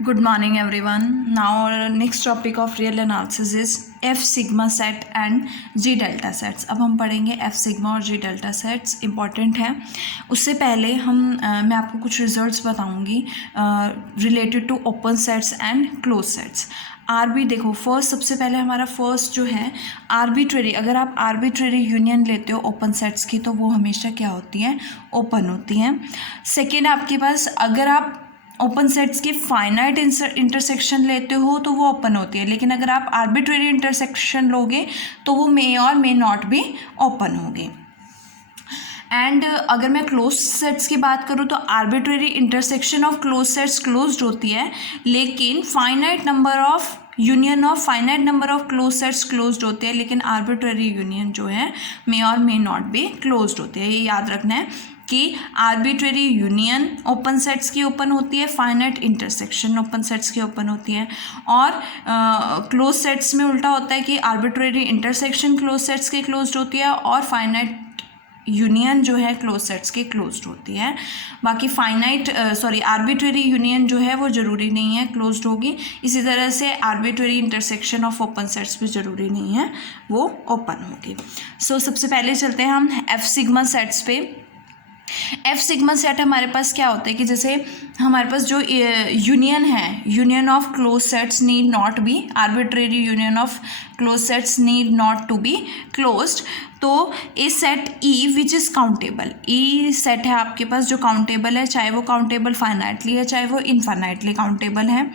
Good morning everyone. Now our next topic of real analysis is F sigma set and G delta sets. अब हम पढ़ेंगे F sigma और G delta sets, important है. उससे पहले मैं आपको कुछ रिजल्ट्स बताऊंगी related to open sets and close sets. आरबी देखो, फर्स्ट सबसे पहले हमारा फर्स्ट जो है आर्बिट्रेरी. अगर आप आर्बिट्रेरी यूनियन लेते हो ओपन सेट्स की तो वो हमेशा क्या होती है, ओपन होती हैं. सेकेंड आपके पास अगर आप ओपन सेट्स की फाइनाइट इंटरसेक्शन लेते हो तो वो ओपन होती है, लेकिन अगर आप आर्बिट्रेरी इंटरसेक्शन लोगे तो वो मे और मे नॉट भी ओपन होगी. एंड अगर मैं क्लोज सेट्स की बात करूँ तो arbitrary intersection of close sets closed होती है, लेकिन finite number of union of finite number of close sets closed होते हैं, लेकिन आर्बिट्रेरी यूनियन जो है मे और मे नॉट भी क्लोज्ड होते हैं. ये याद रखना है कि आर्बिट्रेरी यूनियन ओपन सेट्स की ओपन होती है, फाइनाइट इंटरसेक्शन ओपन सेट्स की ओपन होती है. और क्लोज सेट्स में उल्टा होता है कि आर्बिट्रेरी इंटरसेक्शन क्लोज सेट्स की क्लोज्ड होती है और फाइनाइट यूनियन जो है क्लोज सेट्स की क्लोज्ड होती है. बाकी आर्बिट्रेरी यूनियन जो है वो ज़रूरी नहीं है क्लोज्ड होगी. इसी तरह से arbitrary intersection of open sets भी ज़रूरी नहीं है वो ओपन होगी. सो सबसे पहले चलते हैं हम एफ सिग्मा सेट्स पे. एफ सिग्मा सेट हमारे पास क्या होता है कि जैसे हमारे पास जो यूनियन है, union of close sets need not be arbitrary union of close sets need not to be closed. तो a set E which is countable, E set है आपके पास जो काउंटेबल है, चाहे वो काउंटेबल फाइनाइटली है चाहे वो इनफाइनाइटली काउंटेबल है.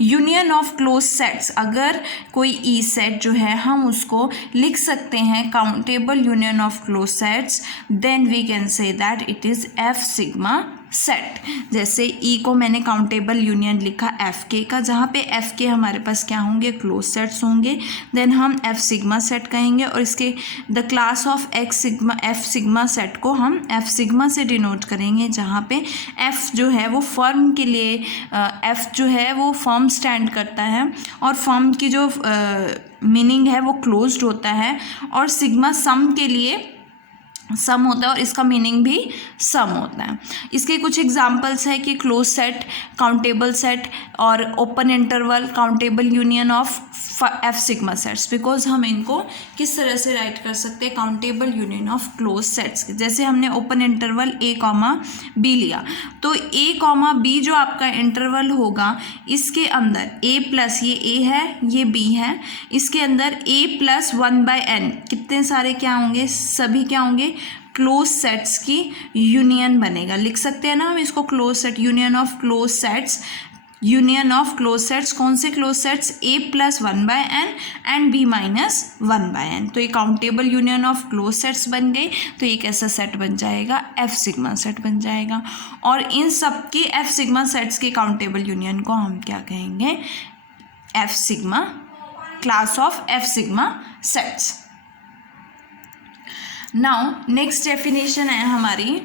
यूनियन ऑफ क्लोज सेट्स, अगर कोई ई सेट जो है हम उसको लिख सकते हैं countable union of close sets, then we can say that it is F sigma set. जैसे ई को मैंने काउंटेबल यूनियन लिखा एफ के का, जहाँ पे एफ के हमारे पास क्या होंगे, क्लोज सेट्स होंगे, देन हम एफ सिग्मा सेट कहेंगे. और इसके the class of F sigma set को हम एफ सिग्मा से डिनोट करेंगे, जहाँ पे एफ जो है वो फर्म के लिए एफ जो है वो फर्म स्टैंड करता है और फर्म की जो मीनिंग है वो क्लोज्ड होता है, और सिग्मा सम के लिए सम होता है और इसका मीनिंग भी सम होता है. इसके कुछ एग्जांपल्स है कि क्लोज सेट, काउंटेबल सेट और open interval countable union of F sigma sets. Because हम इनको किस तरह से राइट कर सकते हैं, countable union of close sets. जैसे हमने open interval A comma B लिया, तो ए कॉमा बी जो आपका इंटरवल होगा इसके अंदर ए प्लस, ये ए है ये बी है, इसके अंदर ए प्लस 1/n कितने सारे क्या होंगे, सभी क्या होंगे, क्लोज सेट्स की यूनियन बनेगा. लिख सकते हैं ना हम इसको close set, union of close sets. Union of close sets कौन से close sets, A plus 1/n and B minus 1/n. तो ये countable union of close sets बन गई. तो एक ऐसा सेट बन जाएगा, एफ सिग्मा सेट बन जाएगा. और इन सब के एफ सिग्मा सेट्स के काउंटेबल यूनियन को हम क्या कहेंगे, F sigma, class of F sigma sets. Now next definition है हमारी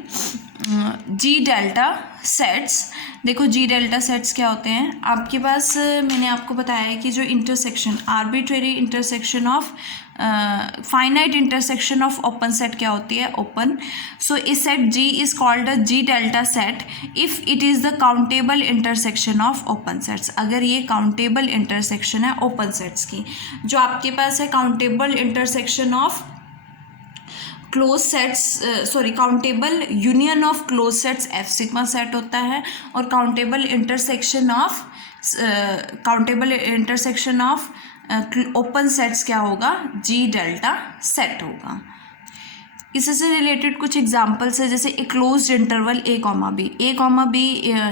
जी डेल्टा सेट्स. देखो जी डेल्टा सेट्स क्या होते हैं आपके पास, मैंने आपको बताया है कि जो intersection, arbitrary intersection of finite intersection of open set क्या होती है, ओपन. सो इस set G is called a G delta set if it is the countable intersection of open sets. अगर ये काउंटेबल इंटरसेक्शन है ओपन सेट्स की, जो आपके पास है countable intersection of close sets, countable union of close sets F sigma set होता है, और countable intersection of open sets क्या होगा, जी डेल्टा सेट होगा. इससे रिलेटेड कुछ एग्जांपल्स है, जैसे A closed interval A comma B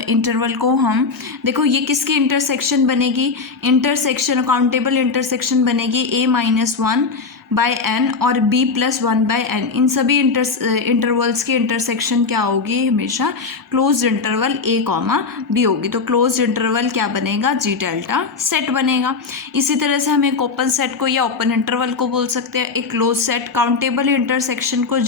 interval को हम देखो ये किसकी इंटरसेक्शन बनेगी, इंटरसेक्शन काउंटेबल इंटरसेक्शन बनेगी ए -1/n और b + 1/n. इन सभी इंटरवल्स की इंटरसेक्शन क्या होगी, हमेशा close interval a comma b होगी. तो क्लोज इंटरवल क्या बनेगा, जी डेल्टा सेट बनेगा. इसी तरह से हम एक ओपन सेट को या ओपन इंटरवल को बोल सकते हैं एक क्लोज सेट. काउंटेबल इंटरसेक्शन को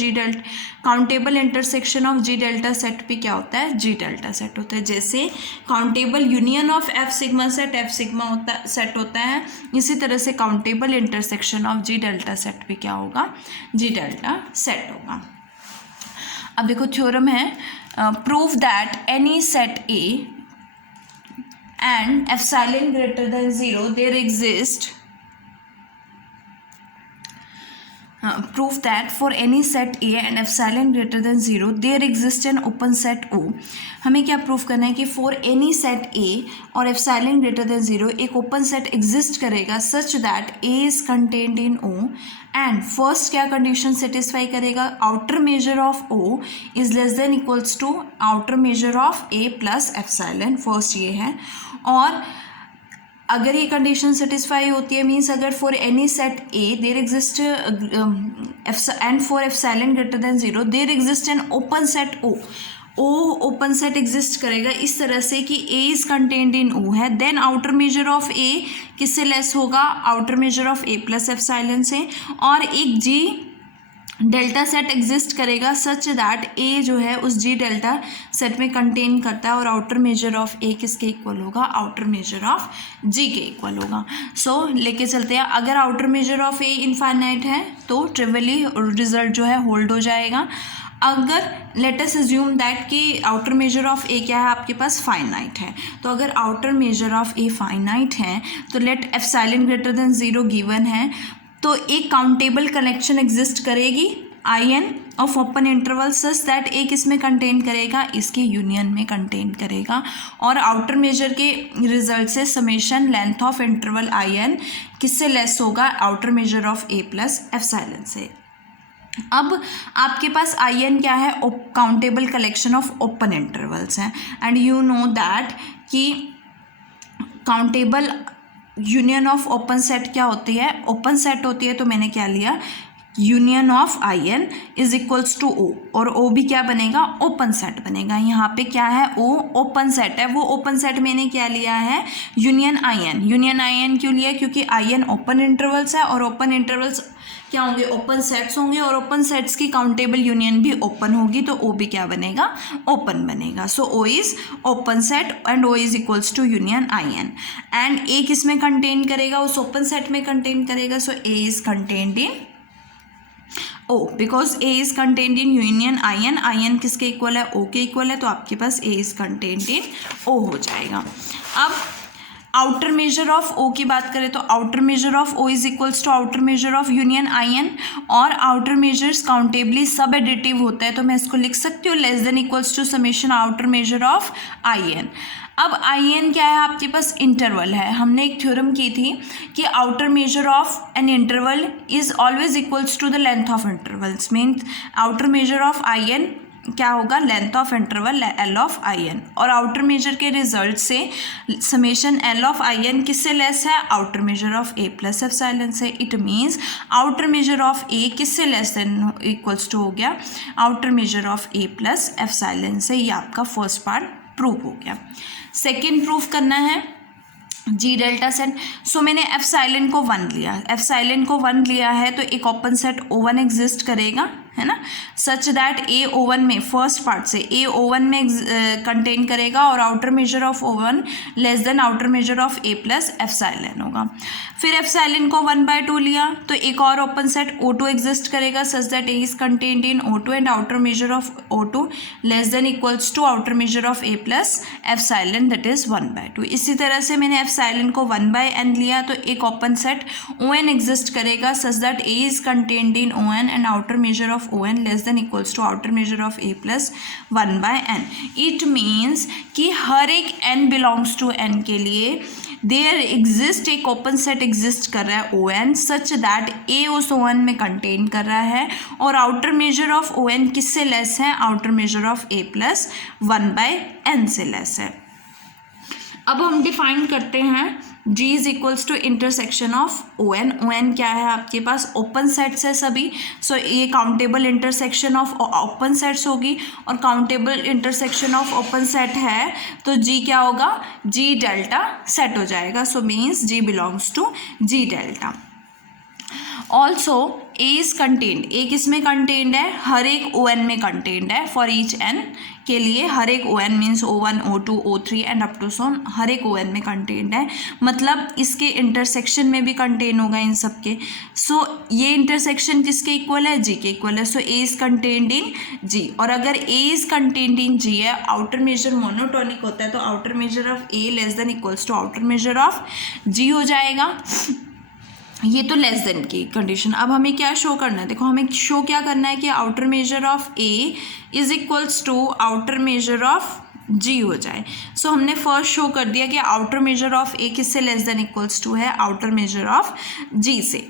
countable intersection of G delta set भी क्या होता है, जी डेल्टा सेट होता है. जैसे countable union of F sigma set F sigma set होता है, इसी तरह से countable intersection of G delta set भी क्या होगा, जी डेल्टा सेट होगा. अब देखो थ्योरम है, prove that any set A and epsilon greater than 0 there exist prove that for any set A and epsilon greater than 0 there exists an open set O. हमें क्या proof करना है कि for any set A और epsilon greater than 0 एक open set exist करेगा such that A is contained in O and first क्या condition satisfy करेगा, outer measure of O is less than equals to outer measure of A plus epsilon. First ये है. और अगर ये condition satisfy होती है मीन्स अगर for any set A there exist and for epsilon greater than 0 there exist an open set O. O open set exist करेगा इस तरह से कि ए इज कंटेन्ड इन ओ है. Then outer measure of A किससे लेस होगा, outer measure of A plus epsilon से. और एक जी डेल्टा सेट एग्जिस्ट करेगा सच दैट ए जो है उस जी डेल्टा सेट में कंटेन करता है और आउटर मेजर ऑफ ए किसके इक्वल होगा, आउटर मेजर ऑफ जी के इक्वल होगा. सो लेके चलते हैं. अगर outer measure of A infinite है तो ट्रिवियली रिजल्ट जो है होल्ड हो जाएगा. अगर लेट अस अज्यूम दैट कि आउटर मेजर ऑफ ए क्या है आपके पास, फाइनाइट है. तो अगर outer measure of A finite है तो let epsilon greater than 0 given है तो एक काउंटेबल कनेक्शन एग्जिस्ट करेगी I N of open interval such that A किस में कंटेन करेगा, इसके यूनियन में कंटेन करेगा. और आउटर मेजर के रिजल्ट से summation length of interval I N किससे लेस होगा, outer measure of A plus epsilon से. अब आपके पास आई एन क्या है, countable collection of open intervals हैं. एंड यू नो दैट कि countable union of open set क्या होती है, ओपन सेट होती है. तो मैंने क्या लिया, union of I N is equals to O. और ओ भी क्या बनेगा, ओपन सेट बनेगा. यहाँ पे क्या है, ओ ओपन सेट है. वो ओपन सेट मैंने क्या लिया है, union I N. Union I N क्यों लिया, क्योंकि आई एन ओपन इंटरवल्स है और ओपन इंटरवल्स क्या होंगे, ओपन सेट्स होंगे और ओपन सेट्स की काउंटेबल यूनियन भी ओपन होगी तो ओ भी क्या बनेगा, ओपन बनेगा. So O is open set and O is equals to union I N. And A किस में कंटेन करेगा, उस ओपन सेट में कंटेन करेगा. So A is contained in O because A is contained in union I N. I N किसके equal है, O के equal है. तो आपके पास A is contained in O हो जाएगा. अब आउटर मेजर ऑफ O की बात करें तो outer measure of O is equals to outer measure of union I N. और outer measures countably sub additive होता है तो मैं इसको लिख सकती हूँ less than equals to summation outer measure of I N. अब आई एन क्या है आपके पास, इंटरवल है. हमने एक थ्योरम की थी कि outer measure of an interval is always equals to the length of intervals. Means outer measure of I N क्या होगा, length of interval L of I N. और आउटर मेजर के रिजल्ट से summation L of I N किससे less है, outer measure of A plus epsilon से. It means outer measure of A किससे less than equals to हो गया, outer measure of A plus epsilon से. ये आपका फर्स्ट पार्ट प्रूफ हो गया. सेकेंड प्रूफ करना है जी डेल्टा सेट. सो मैंने एप्सिलॉन को 1 लिया, एप्सिलॉन को 1 लिया है तो एक ओपन सेट O1 एग्जिस्ट करेगा है ना, सच दैट ए O1 में फर्स्ट पार्ट से ए O1 में कंटेन करेगा और outer measure of O1 less than outer measure of A plus epsilon होगा. फिर एप्सिलॉन को 1/2 लिया तो एक और ओपन सेट O2 एग्जिस्ट करेगा such that A is contained in O2 and outer measure of O2 less than equals to outer measure of A plus epsilon that is 1/2. इसी तरह से मैंने एप्सिलॉन को 1/n लिया तो एक ओपन सेट ON एग्जिस्ट करेगा such that A is contained in ON and outer measure of ON less than equals to outer measure of A plus 1/n. It means कि हर एक n belongs to n के लिए there exist एक open set exist कर रहा है ON such that A उस ON में contain कर रहा है और outer measure of ON किससे less है, outer measure of A plus 1/n से less है. अब हम डिफाइन करते हैं G is equals to intersection of ON. ON क्या है आपके पास, ओपन सेट्स है सभी. सो ये countable intersection of open sets होगी और countable intersection of open set है तो G क्या होगा, G डेल्टा सेट हो जाएगा. So means G belongs to G delta. Also A is contained, A किस में कंटेन्ड है, हर एक ओ एन में कंटेन्ड है, फॉर ईच एन के लिए हर एक O N means O1 O2 O3 and up to so on हर एक ओ एन में कंटेन्ड है, मतलब इसके इंटरसेक्शन में भी कंटेन होगा इन सब के। सो ये इंटरसेक्शन किसके इक्वल है, जी के इक्वल है। सो ए इज़ कंटेन्ड इन जी, और अगर ए इज़ कंटेन्ड इन जी है, आउटर मेजर मोनोटोनिक होता है, तो outer measure of A less than equals to outer measure of G हो जाएगा। ये तो लेस देन की कंडीशन। अब हमें क्या शो करना है, देखो हमें शो क्या करना है कि outer measure of A is equals to outer measure of G हो जाए। सो हमने फर्स्ट शो कर दिया कि आउटर मेजर ऑफ ए किससे लेस देन इक्वल्स टू है, आउटर मेजर ऑफ जी से।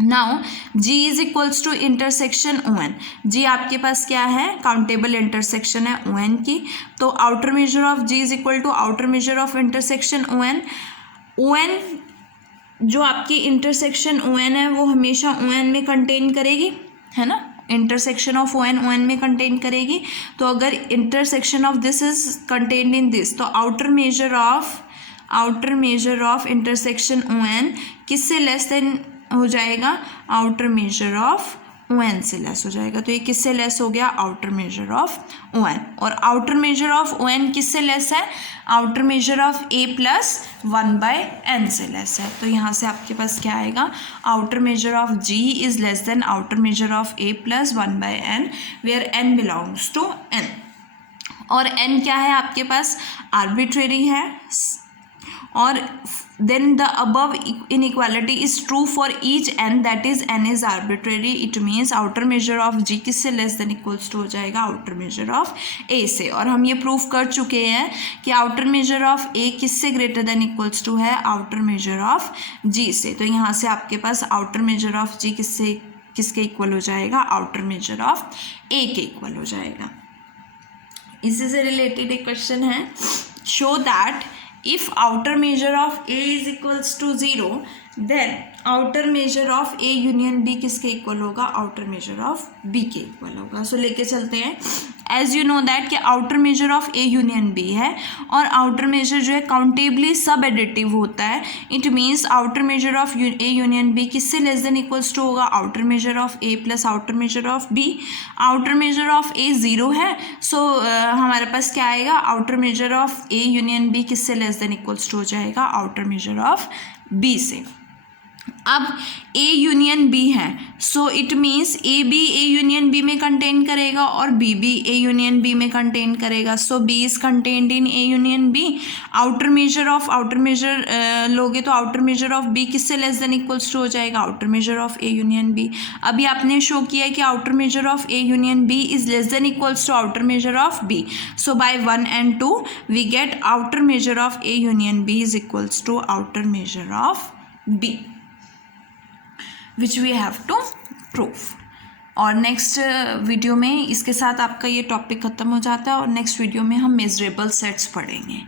Now G is equals to intersection O N, G आपके पास क्या है, काउंटेबल इंटरसेक्शन है ओ एन की, तो outer measure of G is equal to outer measure of intersection O N. O N जो आपकी इंटरसेक्शन ओ एन है वो हमेशा ओ एन में कंटेन करेगी, है ना, इंटरसेक्शन ऑफ ओ एन में कंटेन करेगी। तो अगर intersection of this is contained in this, तो outer measure of intersection O N किससे लेस देन हो जाएगा, outer measure of O N से लेस हो जाएगा। तो ये किससे लेस हो गया, outer measure of O N. और outer measure of O N किससे लेस है, outer measure of A plus 1/n से लेस है। तो यहाँ से आपके पास क्या आएगा, outer measure of G is less than outer measure of A plus 1/n, where n belongs to n। और n क्या है आपके पास, आर्बिट्रेरी है, और then the above inequality is true for each n, that is n is arbitrary, it means outer measure of g किससे less than equals to हो जाएगा, outer measure of a से। और हम ये प्रूफ कर चुके हैं कि outer measure of a किससे greater than equals to है, outer measure of g से। तो यहाँ से आपके पास outer measure of g किसके इक्वल हो जाएगा, outer measure of a के इक्वल हो जाएगा। इसी से रिलेटेड एक क्वेश्चन है, show that if outer measure of A is equals to 0, then outer measure of A union B किसके इक्वल होगा, outer measure of B के इक्वल होगा। सो लेके चलते हैं, एज यू नो दैट कि outer measure of A union B है, और आउटर मेजर जो है काउंटेबली सब एडिटिव होता है। It means outer measure of A union B किससे लेस देन इक्वल्स टू होगा, outer measure of A plus outer measure of B. Outer measure of A 0 है, so हमारे पास क्या आएगा, outer measure of A union B किससे less than equals to हो जाएगा, आउटर मेजर ऑफ बी से। अब ए यूनियन बी है, so it means A B A union B में कंटेन करेगा और बी भी ए यूनियन बी में कंटेन करेगा। So B is contained in A union B. Outer measure लोगे तो आउटर मेजर ऑफ बी किससे लेस देन इक्वल्स टू हो जाएगा, outer measure of A union B. अभी आपने शो किया है कि outer measure of A union B is less than equals to outer measure of B. So by 1 and 2 we get outer measure of A union B is equals to outer measure of B, which we have to prove. और next video में इसके साथ आपका ये topic ख़त्म हो जाता है, और नेक्स्ट वीडियो में हम मेजरेबल सेट्स पढ़ेंगे।